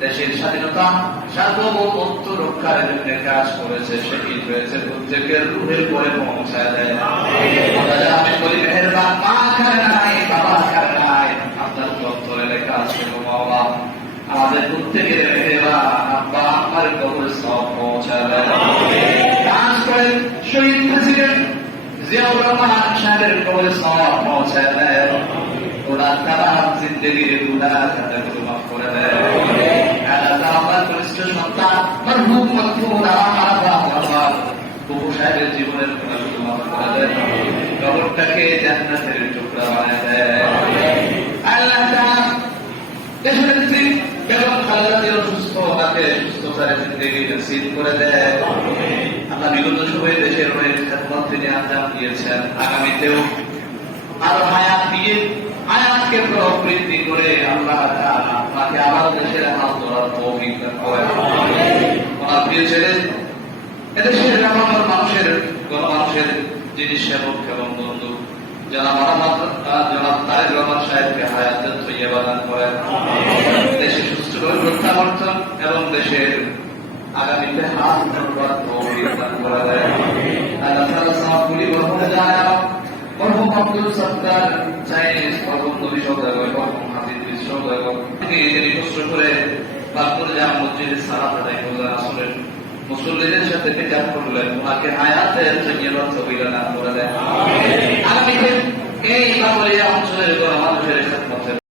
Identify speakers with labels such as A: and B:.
A: দেশের স্বাধীনতা সার্বভৌমত্ব রক্ষার জন্য কাজ করেছে শহীদ হয়েছে প্রত্যেকের রুহের পরে পৌঁছায় দেয়। আমি বলি, মেহেরবান, মা খায় নাই, বাবা খায় নাই? আপনার দপ্তরে লেখা আছে বাবা, আমাদের প্রত্যেকের মেহেরবান, আব্বা আমার কবর সব পৌঁছায় দেয়। কাজ করে শহীদ প্রেসিডেন্ট জিয়াউর রহমান সাহেবের কবরে সব পৌঁছায় দেয়। ওরা তারা জিন্দগির গুণা খাতাগুলো মাফ করে দেয়। কনিষ্ঠ মরহুম মরহুম আলাদা আমার বুবু সাহেবের জীবনের গুণাগুলো মাফ দেয় কবরটাকে জান্নাতের টুকরা বানায় দেয় আল্লাহ তাআলা দেশের নেত্রী বেগম খালেদা জিয়ার সুস্থ হাতে সুস্থতার জিন্দগি নসিব করে দেয় আল্লাহ বিগত সময়ে দেশের হয়ে খেদমত তিনি আঞ্জাম দিয়েছেন আগামীতেও আরও হায়াত দিয়ে হায়াতকে প্রবৃদ্ধি করে আল্লাহ তাআলা আপনাকে আবার দেশের হাল ধরার তৌফিক দান ছেলে এদেশের আমার মানুষের গণমানুষের যিনি সেবক এবং বন্ধু মোহাম্মদ আহ, জনাব তারেক রহমান সাহেবকে দান করেন। দেশে সুষ্ঠুভাবে প্রত্যাবর্তন এবং দেশের আগামীতে হাত ধরবার দান করে দেয় আল্লাহ তাআলা সবগুলি গ্রহণ যায় মরহুম আব্দুল সত্তার চাইনিজ মরহুম নবী সৌদাগর মরহুম হাফিজ সৌদাগর তিনি কষ্ট করে বাপুর যা মসজিদে সারা আদায় করলেন আসলের মুসল্লিদের সাথে পিতাব করলেন ওনাকে হায়াতের জন্য তবিলা দান করে আগামীতে এই বাবুলিয়া অঞ্চলের গণমানুষের খেদমতে